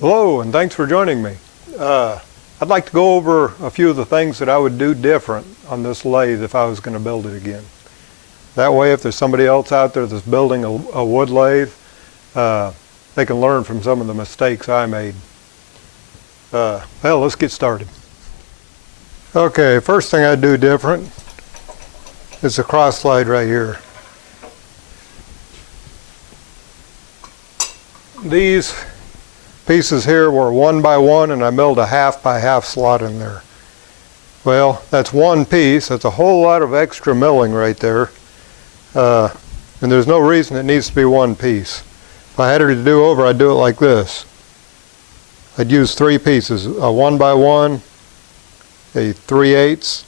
Hello, and thanks for joining me. I'd like to go over a few of the things that I would do different on this lathe if I was going to build it again. That way, if there's somebody else out there that's building a wood lathe, they can learn from some of the mistakes I made. Well, let's get started. Okay, first thing I'd do different is the cross slide right here. These pieces here were 1 by 1, and I milled a 1/2 by 1/2 slot in there. Well, that's one piece. That's a whole lot of extra milling right there. And there's no reason it needs to be one piece. If I had it to do over, I'd do it like this. I'd use 3 pieces, a 1 by 1, a 3/8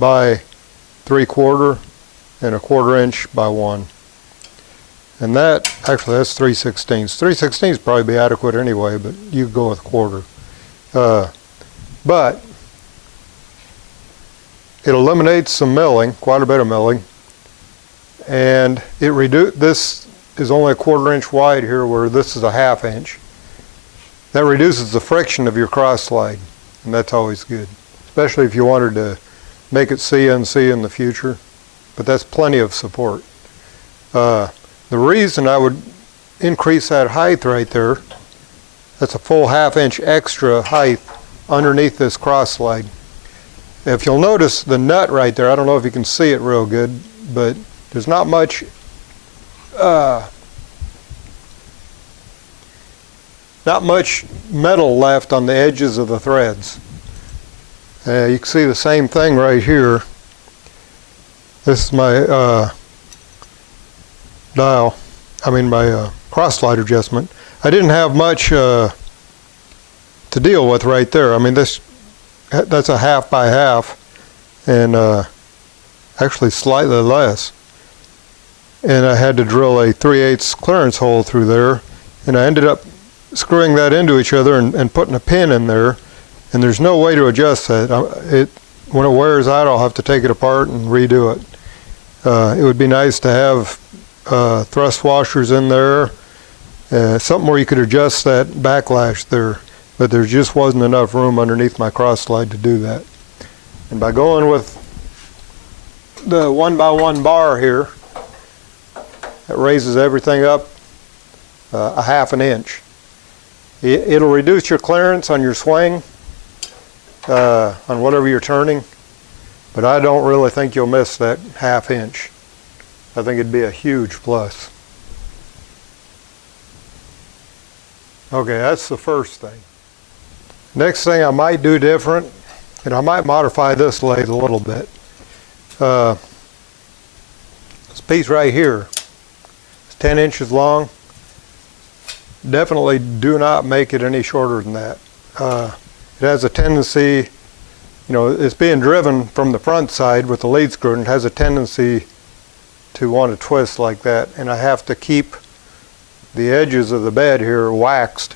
by 3/4, and a 1/4 inch by 1. And that, actually that's 3/16. 3/16 probably be adequate anyway, but you go with 1/4. But it eliminates some milling, quite a bit of milling, and this is only a 1/4 inch wide here, where this is a 1/2 inch. That reduces the friction of your cross slide, and that's always good, especially if you wanted to make it CNC in the future, but that's plenty of support. The reason I would increase that height right there, that's a full 1/2 inch extra height underneath this cross slide. If you'll notice the nut right there, I don't know if you can see it real good, but there's not much metal left on the edges of the threads. You can see the same thing right here. This is my my cross slide adjustment. I didn't have much to deal with right there. I mean, that's a 1/2 by 1/2, and actually slightly less. And I had to drill a 3/8 clearance hole through there, and I ended up screwing that into each other and putting a pin in there, and there's no way to adjust that. When it wears out, I'll have to take it apart and redo it. It would be nice to have thrust washers in there, something where you could adjust that backlash there, but there just wasn't enough room underneath my cross slide to do that. And by going with the 1 by 1 bar here, it raises everything up a 1/2 inch. It'll reduce your clearance on your swing on whatever you're turning, but I don't really think you'll miss that 1/2 inch. I think it'd be a huge plus. Okay, that's the first thing. Next thing I might do different, and I might modify this lathe a little bit. This piece right here is 10 inches long. Definitely do not make it any shorter than that. It has a tendency, it's being driven from the front side with the lead screw, and it has a tendency to want to twist like that, and I have to keep the edges of the bed here waxed,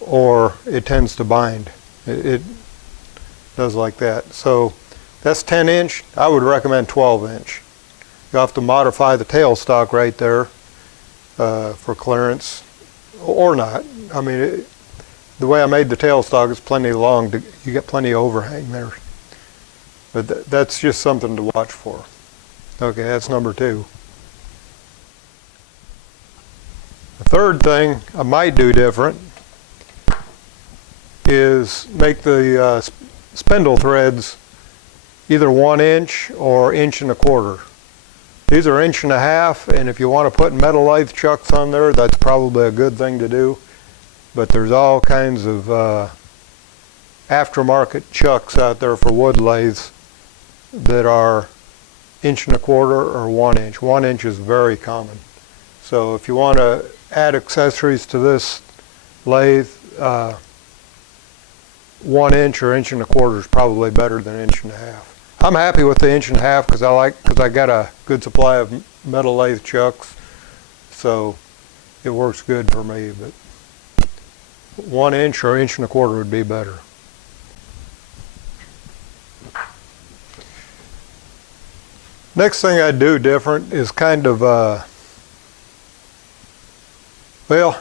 or it tends to bind. It does like that. So that's 10 inch. I would recommend 12 inch. You have to modify the tailstock right there for clearance, or not. I mean, the way I made the tailstock is plenty long. You get plenty of overhang there. But that's just something to watch for. Okay, that's number 2. The third thing I might do different is make the spindle threads either 1 inch or 1.25 inches. These are 1.5 inches, and if you want to put metal lathe chucks on there, that's probably a good thing to do. But there's all kinds of aftermarket chucks out there for wood lathes that are 1.25 inches or 1 inch. 1 inch is very common. So if you want to add accessories to this lathe, 1 inch or 1.25 inches is probably better than 1.5 inches. I'm happy with the 1.5 inches because I got a good supply of metal lathe chucks, so it works good for me. But 1 inch or 1.25 inches would be better. Next thing I do different is kind of, well,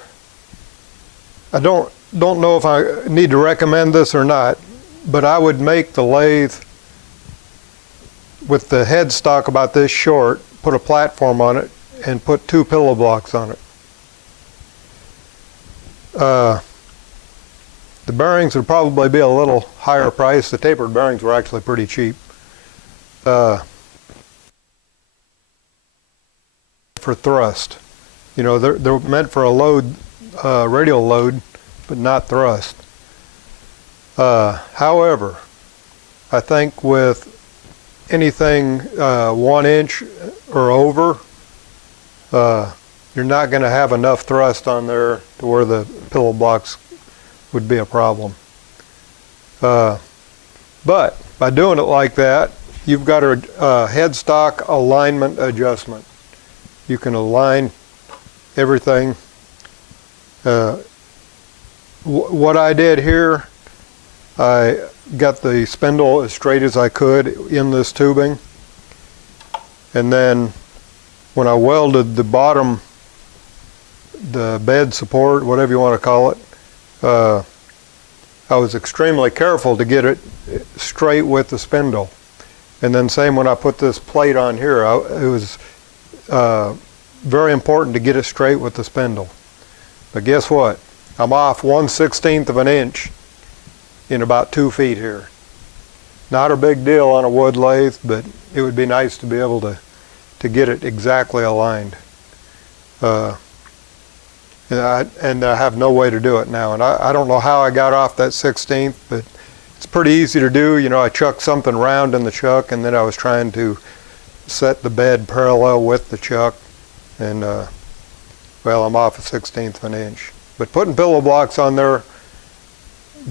I don't don't know if I need to recommend this or not, but I would make the lathe with the headstock about this short, put a platform on it, and put 2 pillow blocks on it. The bearings would probably be a little higher price. The tapered bearings were actually pretty cheap. For thrust. You know, they're meant for a load, radial load, but not thrust. However, I think with anything 1 inch or over, you're not going to have enough thrust on there to where the pillow blocks would be a problem. But by doing it like that, you've got a headstock alignment adjustment. You can align everything. What I did here, I got the spindle as straight as I could in this tubing, and then when I welded the bottom, the bed support, whatever you want to call it, I was extremely careful to get it straight with the spindle. And then same when I put this plate on here, it was very important to get it straight with the spindle. But guess what? I'm off 1/16 of an inch in about 2 feet here. Not a big deal on a wood lathe, but it would be nice to be able to get it exactly aligned. And I have no way to do it now. And I don't know how I got off that 16th, but it's pretty easy to do. You know, I chucked something round in the chuck, and then I was trying to set the bed parallel with the chuck, and well, I'm off a 1/16 of an inch. But putting pillow blocks on there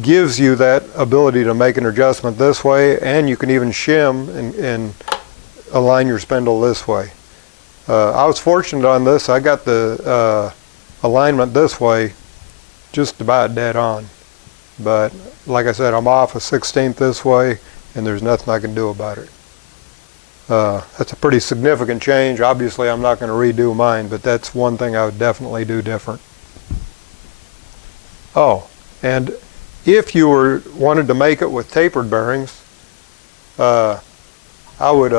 gives you that ability to make an adjustment this way, and you can even shim and align your spindle this way. I was fortunate on this. I got the alignment this way just about dead on. But like I said, I'm off a 1/16 this way, and there's nothing I can do about it. That's a pretty significant change. Obviously, I'm not going to redo mine, but that's one thing I would definitely do different. Oh, and if you wanted to make it with tapered bearings, I would,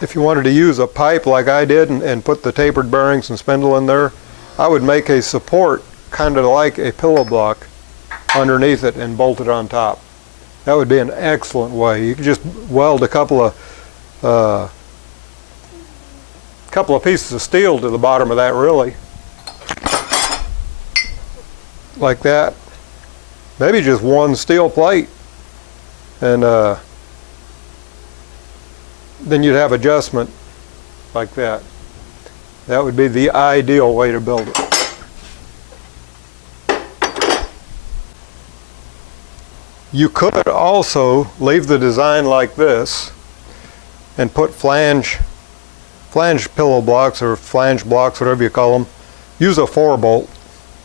if you wanted to use a pipe like I did and put the tapered bearings and spindle in there, I would make a support kind of like a pillow block underneath it and bolt it on top. That would be an excellent way. You could just weld a couple of pieces of steel to the bottom of that, really, like that. Maybe just one steel plate, and then you'd have adjustment like that. That would be the ideal way to build it. You could also leave the design like this and put flange pillow blocks or flange blocks, whatever you call them. Use a 4-bolt.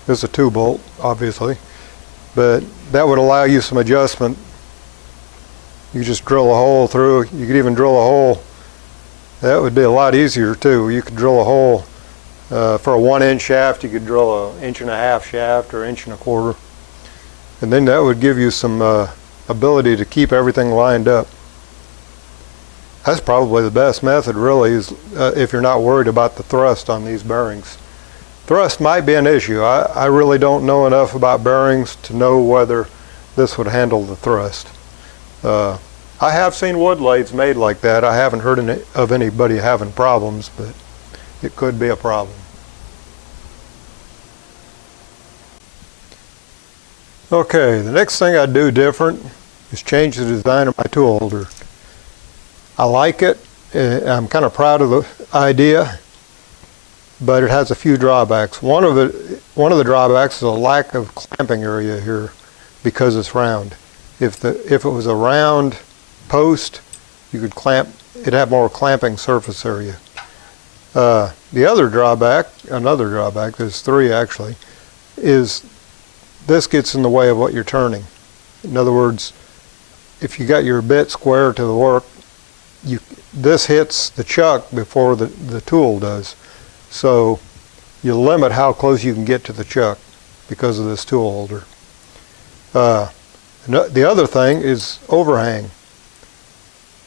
This is a 2-bolt, obviously, but that would allow you some adjustment. You just drill a hole through. You could even drill a hole. That would be a lot easier too. You could drill a hole for a 1-inch shaft. You could drill an 1.5-inch shaft or 1.25 inches. And then that would give you some ability to keep everything lined up. That's probably the best method, really, is if you're not worried about the thrust on these bearings. Thrust might be an issue. I really don't know enough about bearings to know whether this would handle the thrust. I have seen wood lathes made like that. I haven't heard of anybody having problems, but it could be a problem. Okay, the next thing I'd do different is change the design of my tool holder. I like it. I'm kind of proud of the idea, but it has a few drawbacks. One of the drawbacks is a lack of clamping area here because it's round. If it was a round post, you could clamp. It'd have more clamping surface area. The other drawback, another drawback, there's 3 actually, is this gets in the way of what you're turning. In other words, if you got your bit square to the work, this hits the chuck before the tool does. So you limit how close you can get to the chuck because of this tool holder. The other thing is overhang.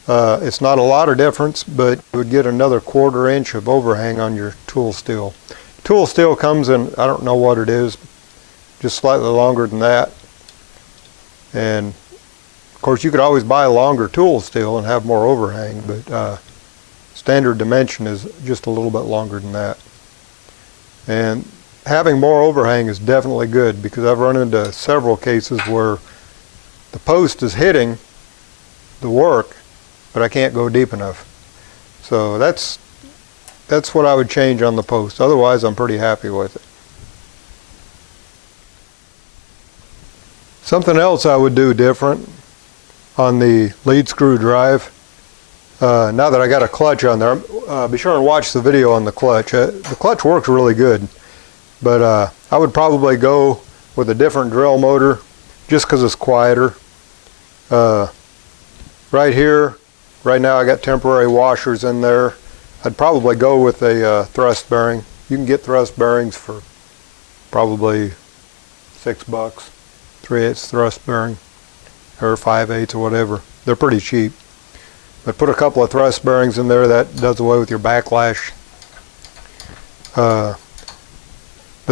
It's not a lot of difference, but you would get another 1/4 inch of overhang on your tool steel. Tool steel comes in, I don't know what it is, just slightly longer than that. And of course you could always buy a longer tool steel and have more overhang, but standard dimension is just a little bit longer than that. And having more overhang is definitely good, because I've run into several cases where the post is hitting the work, but I can't go deep enough. So that's what I would change on the post. Otherwise, I'm pretty happy with it. Something else I would do different on the lead screw drive, now that I got a clutch on there, be sure and watch the video on the clutch. The clutch works really good, but I would probably go with a different drill motor just because it's quieter. Right here, right now I got temporary washers in there. I'd probably go with a thrust bearing. You can get thrust bearings for probably $6, 3/8 thrust bearing, or 5/8 or whatever. They're pretty cheap. But put a couple of thrust bearings in there, that does away with your backlash. But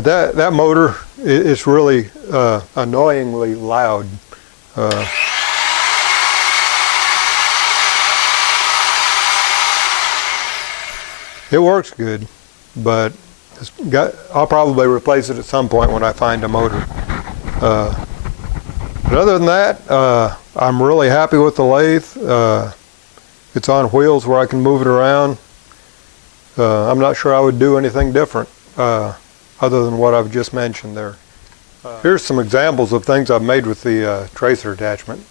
that motor, it's really annoyingly loud. It works good, but I'll probably replace it at some point when I find a motor. But other than that, I'm really happy with the lathe. It's on wheels where I can move it around. I'm not sure I would do anything different other than what I've just mentioned there. Here's some examples of things I've made with the tracer attachment.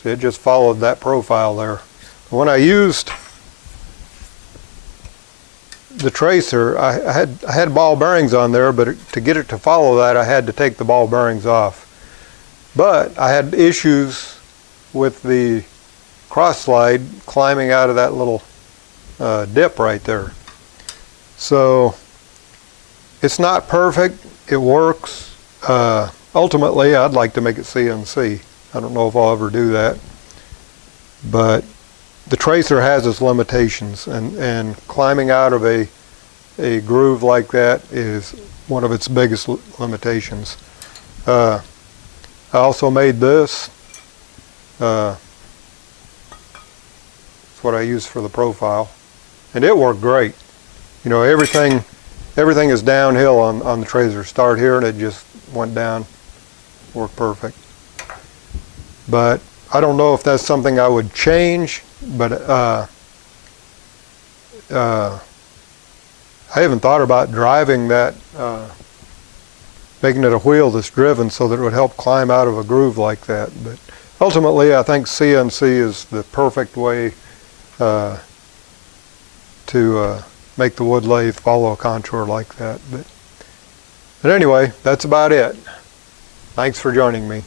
See, it just followed that profile there. When I used the tracer, I had ball bearings on there, but to get it to follow that, I had to take the ball bearings off. But I had issues with the cross slide climbing out of that little dip right there. So it's not perfect. It works. Ultimately, I'd like to make it CNC. I don't know if I'll ever do that, but the tracer has its limitations, and climbing out of a groove like that is one of its biggest limitations. I also made this. It's what I use for the profile, and it worked great. You know, everything is downhill on the tracer. Start here and it just went down. Worked perfect. But I don't know if that's something I would change, but I haven't thought about driving that, making it a wheel that's driven so that it would help climb out of a groove like that. But ultimately, I think CNC is the perfect way to make the wood lathe follow a contour like that. But anyway, that's about it. Thanks for joining me.